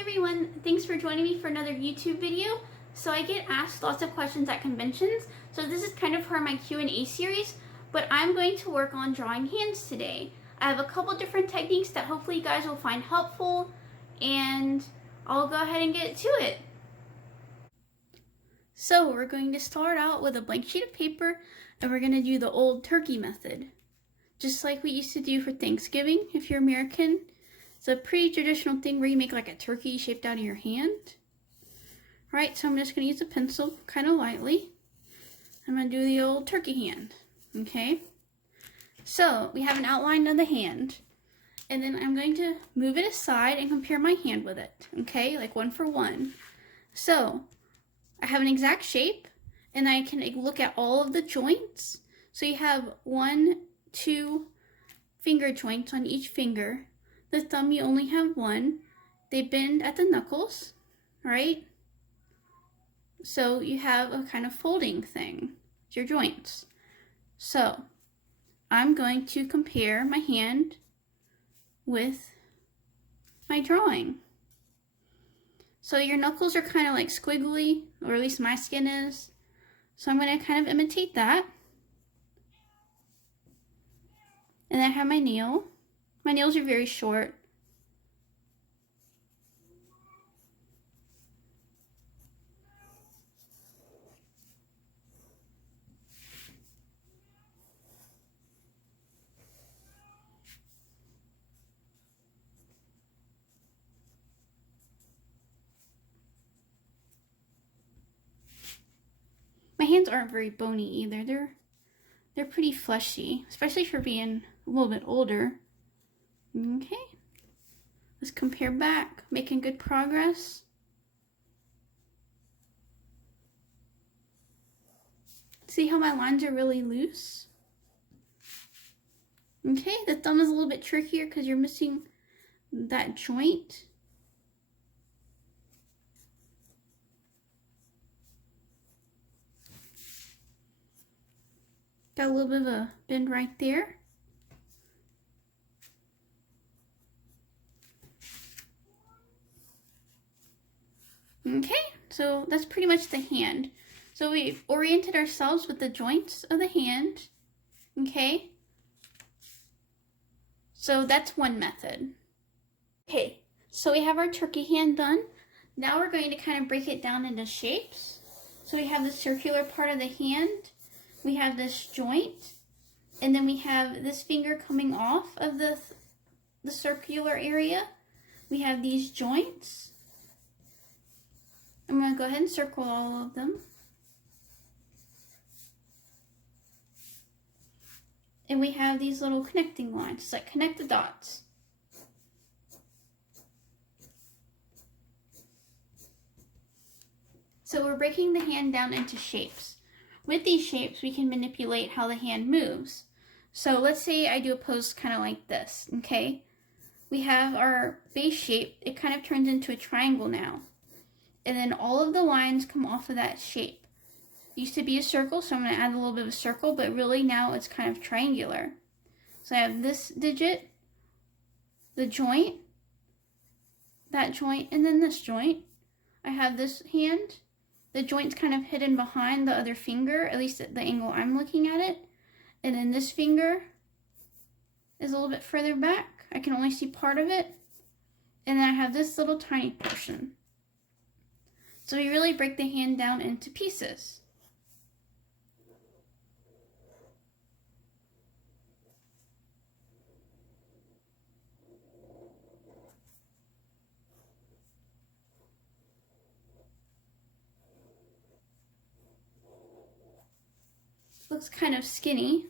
everyone, thanks for joining me for another YouTube video. So I get asked lots of questions at conventions, so this is kind of for my Q&A series, but I'm going to work on drawing hands today. I have a couple different techniques that hopefully you guys will find helpful, and I'll go ahead and get to it. So we're going to start out with a blank sheet of paper, and we're going to do the old turkey method, just like we used to do for Thanksgiving if you're American. It's a pretty traditional thing where you make like a turkey shaped out of your hand. Right, so I'm just going to use a pencil kind of lightly. I'm going to do the old turkey hand. Okay, so we have an outline of the hand. And then I'm going to move it aside and compare my hand with it. Okay, like one for one. So I have an exact shape and I can look at all of the joints. So you have 1, 2 finger joints on each finger. The thumb, you only have one. They bend at the knuckles, right? So you have a kind of folding thing, your joints. So I'm going to compare my hand with my drawing. So your knuckles are kind of like squiggly, or at least my skin is. So I'm going to kind of imitate that. And then I have my nail. My nails are very short. My hands aren't very bony either. They're pretty fleshy, especially for being a little bit older. Okay, let's compare back, making good progress. See how my lines are really loose? Okay, the thumb is a little bit trickier because you're missing that joint. Got a little bit of a bend right there. Okay, so that's pretty much the hand. So we've oriented ourselves with the joints of the hand. Okay, so that's one method. Okay, so we have our turkey hand done. Now we're going to kind of break it down into shapes. So we have the circular part of the hand. We have this joint, and then we have this finger coming off of the circular area. We have these joints. I'm going to go ahead and circle all of them. And we have these little connecting lines, it's like connect the dots. So we're breaking the hand down into shapes. With these shapes, we can manipulate how the hand moves. So let's say I do a pose kind of like this, okay? We have our base shape, it kind of turns into a triangle now. And then all of the lines come off of that shape. It used to be a circle, so I'm going to add a little bit of a circle, but really now it's kind of triangular. So I have this digit, the joint, that joint, and then this joint. I have this hand. The joint's kind of hidden behind the other finger, at least at the angle I'm looking at it. And then this finger is a little bit further back. I can only see part of it. And then I have this little tiny portion. So we really break the hand down into pieces. Looks kind of skinny,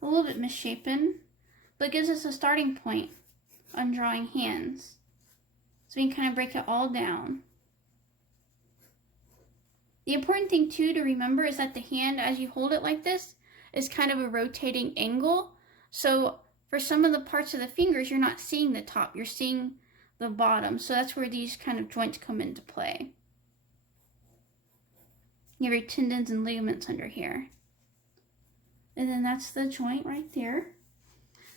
a little bit misshapen, but gives us a starting point on drawing hands. So we can kind of break it all down. The important thing too to remember is that the hand, as you hold it like this, is kind of a rotating angle. So for some of the parts of the fingers, you're not seeing the top, you're seeing the bottom. So that's where these kind of joints come into play. You have your tendons and ligaments under here. And then that's the joint right there.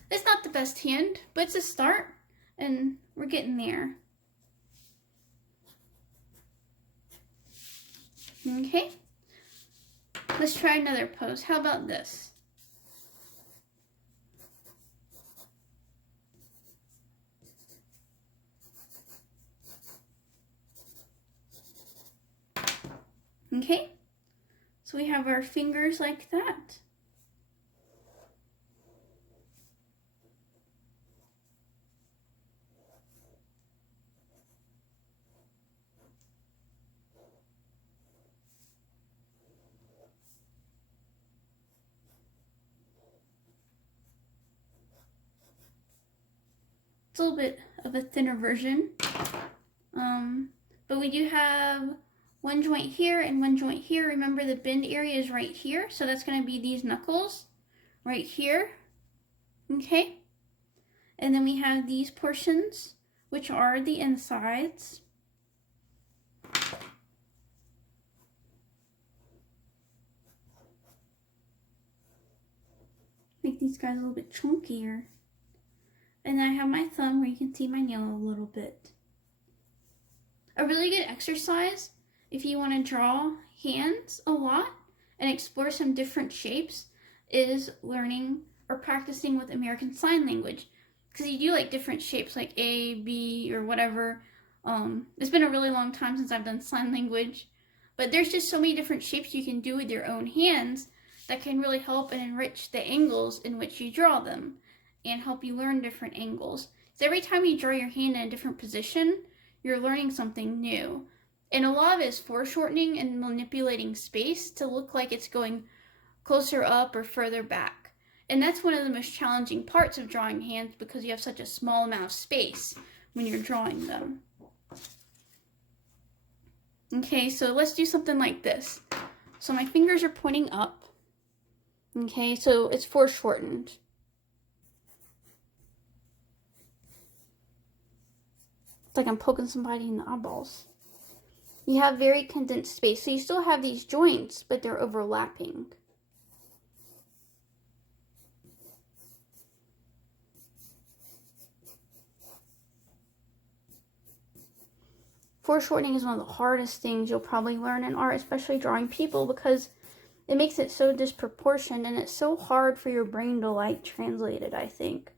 It's not the best hand, but it's a start, and we're getting there. Okay, let's try another pose. How about this? Okay, so we have our fingers like that. It's a little bit of a thinner version. But we do have one joint here and one joint here. Remember, the bend area is right here, so that's going to be these knuckles right here. Okay, and then we have these portions, which are the insides. Make these guys a little bit chunkier. And then I have my thumb where you can see my nail a little bit. A really good exercise if you want to draw hands a lot and explore some different shapes is learning or practicing with American Sign Language. Because you do like different shapes like A, B, or whatever. It's been a really long time since I've done sign language. But there's just so many different shapes you can do with your own hands that can really help and enrich the angles in which you draw them and help you learn different angles. So every time you draw your hand in a different position, you're learning something new. And a lot of it is foreshortening and manipulating space to look like it's going closer up or further back. And that's one of the most challenging parts of drawing hands because you have such a small amount of space when you're drawing them. Okay, so let's do something like this. So my fingers are pointing up. Okay, so it's foreshortened. It's like I'm poking somebody in the eyeballs. You have very condensed space, so you still have these joints, but they're overlapping. Foreshortening is one of the hardest things you'll probably learn in art, especially drawing people, because it makes it so disproportionate and it's so hard for your brain to like translate it, I think.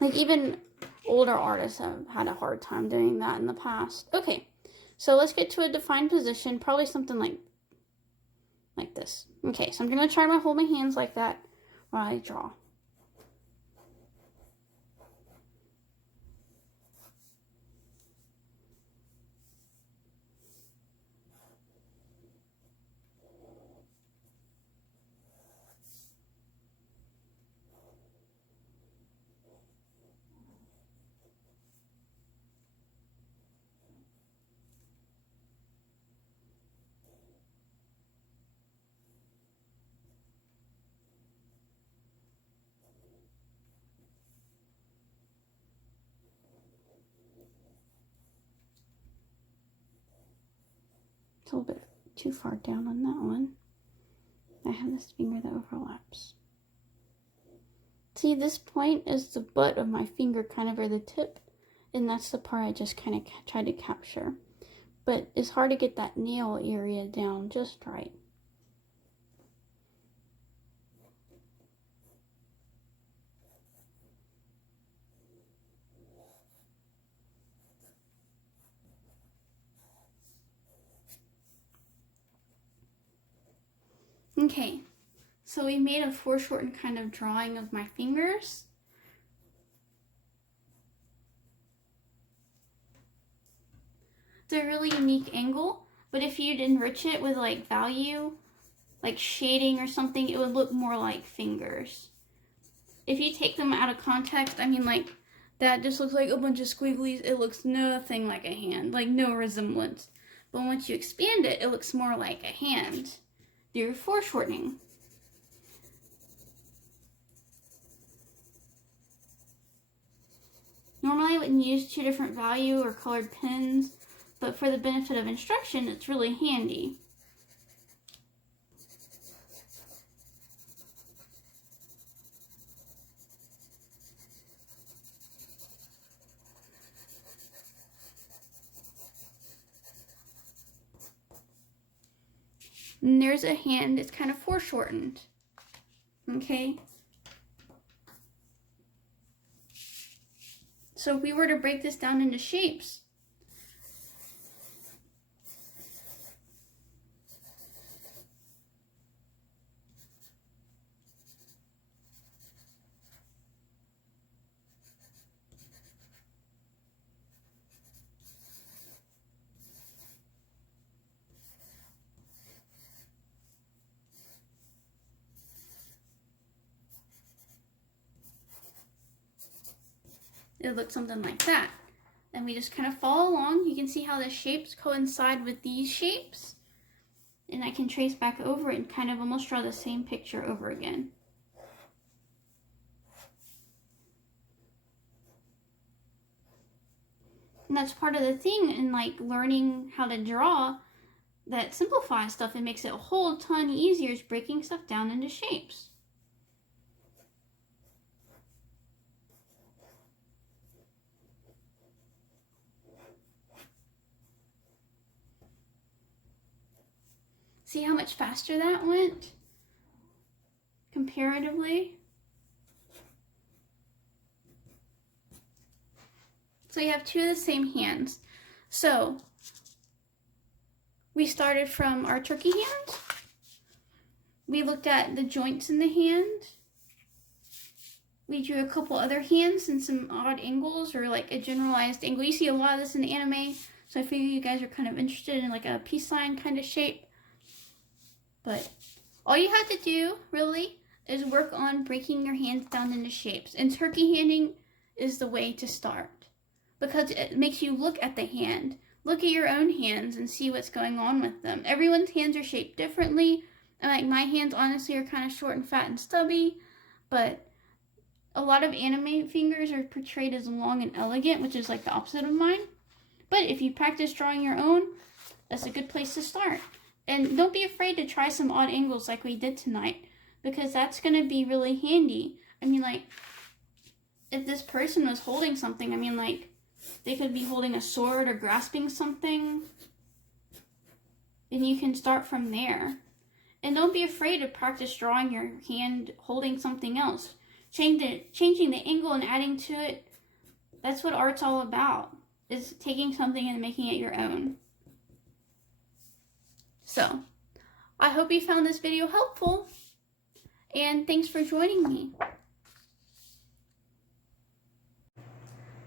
Like even older artists have had a hard time doing that in the past. Okay, so let's get to a defined position, probably something like this. Okay, so I'm going to try to hold my hands like that while I draw. It's a little bit too far down on that one. I have this finger that overlaps. See, this point is the butt of my finger, kind of, or the tip, and that's the part I just kind of tried to capture. But it's hard to get that nail area down just right. Okay, so we made a foreshortened kind of drawing of my fingers. It's a really unique angle, but if you'd enrich it with like value, like shading or something, it would look more like fingers. If you take them out of context, I mean, like that just looks like a bunch of squigglies. It looks nothing like a hand, like no resemblance. But once you expand it, it looks more like a hand through foreshortening. Normally I wouldn't use two different value or colored pens, but for the benefit of instruction, it's really handy. And there's a hand, it's kind of foreshortened. Okay? So if we were to break this down into shapes, it looks something like that. And we just kind of follow along. You can see how the shapes coincide with these shapes. And I can trace back over and kind of almost draw the same picture over again. And that's part of the thing in like learning how to draw that simplifies stuff and makes it a whole ton easier, is breaking stuff down into shapes. See how much faster that went comparatively? So you have two of the same hands. So we started from our turkey hand. We looked at the joints in the hand. We drew a couple other hands and some odd angles, or like a generalized angle. You see a lot of this in anime, so I figure you guys are kind of interested in like a peace sign kind of shape. But all you have to do, really, is work on breaking your hands down into shapes. And turkey handing is the way to start, because it makes you look at the hand. Look at your own hands and see what's going on with them. Everyone's hands are shaped differently. And like my hands, honestly, are kind of short and fat and stubby. But a lot of anime fingers are portrayed as long and elegant, which is like the opposite of mine. But if you practice drawing your own, that's a good place to start. And don't be afraid to try some odd angles like we did tonight, because that's going to be really handy. I mean, like, if this person was holding something, I mean, like, they could be holding a sword or grasping something, and you can start from there. And don't be afraid to practice drawing your hand holding something else. Changing the angle and adding to it, that's what art's all about, is taking something and making it your own. So, I hope you found this video helpful, and thanks for joining me.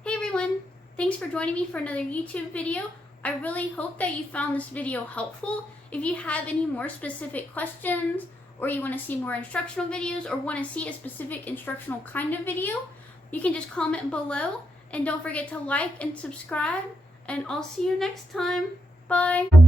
Hey everyone, thanks for joining me for another YouTube video. I really hope that you found this video helpful. If you have any more specific questions, or you want to see more instructional videos, or want to see a specific instructional kind of video, you can just comment below, and don't forget to like and subscribe, and I'll see you next time. Bye!